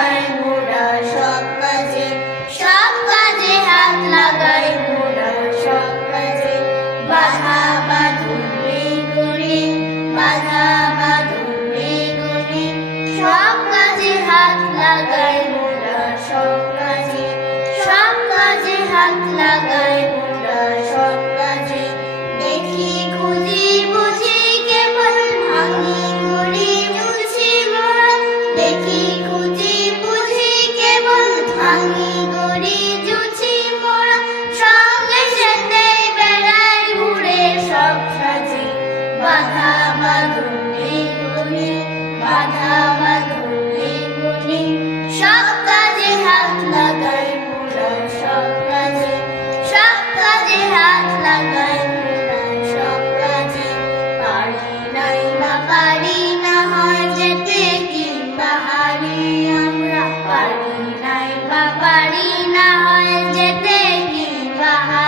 Thank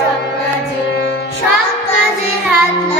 সব কাজে হাত